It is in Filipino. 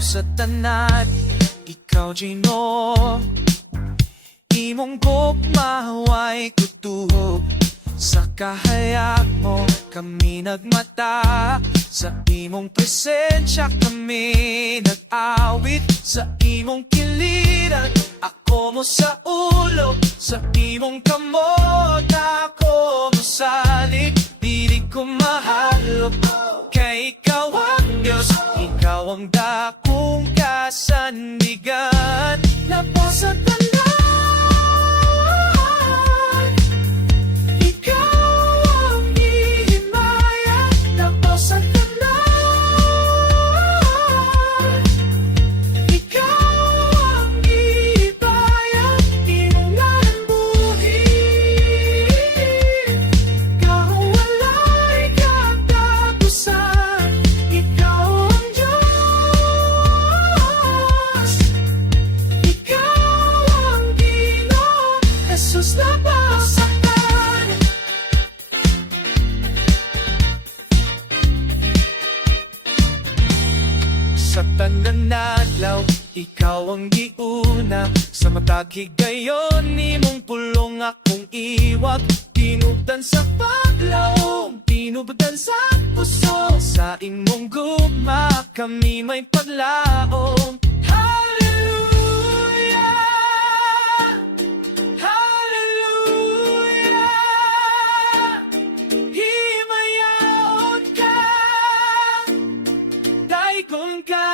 sa tanan, ikaw Gino. Imong gugmaway kutuhog, sa kahayag mo kami nagmata. Sa imong presensya kami nag-awit. Sa imong kiliran ako mo sa ulo. Sa imong kamot ako mo salik. Dili ko mahalop, kay ikaw ang Diyos. Ikaw ang dakong kasandigan. Lapos sa tanan, sa tanan adlaw, ikaw ang giuna. Sa matag higayon, imong pulong akong iwag. Tinubdan sa paglaom, tinubdan sa puso. Sa imong gugma, kami may paglaom. Hallelujah, hallelujah. Himayaon ka, daikon ka.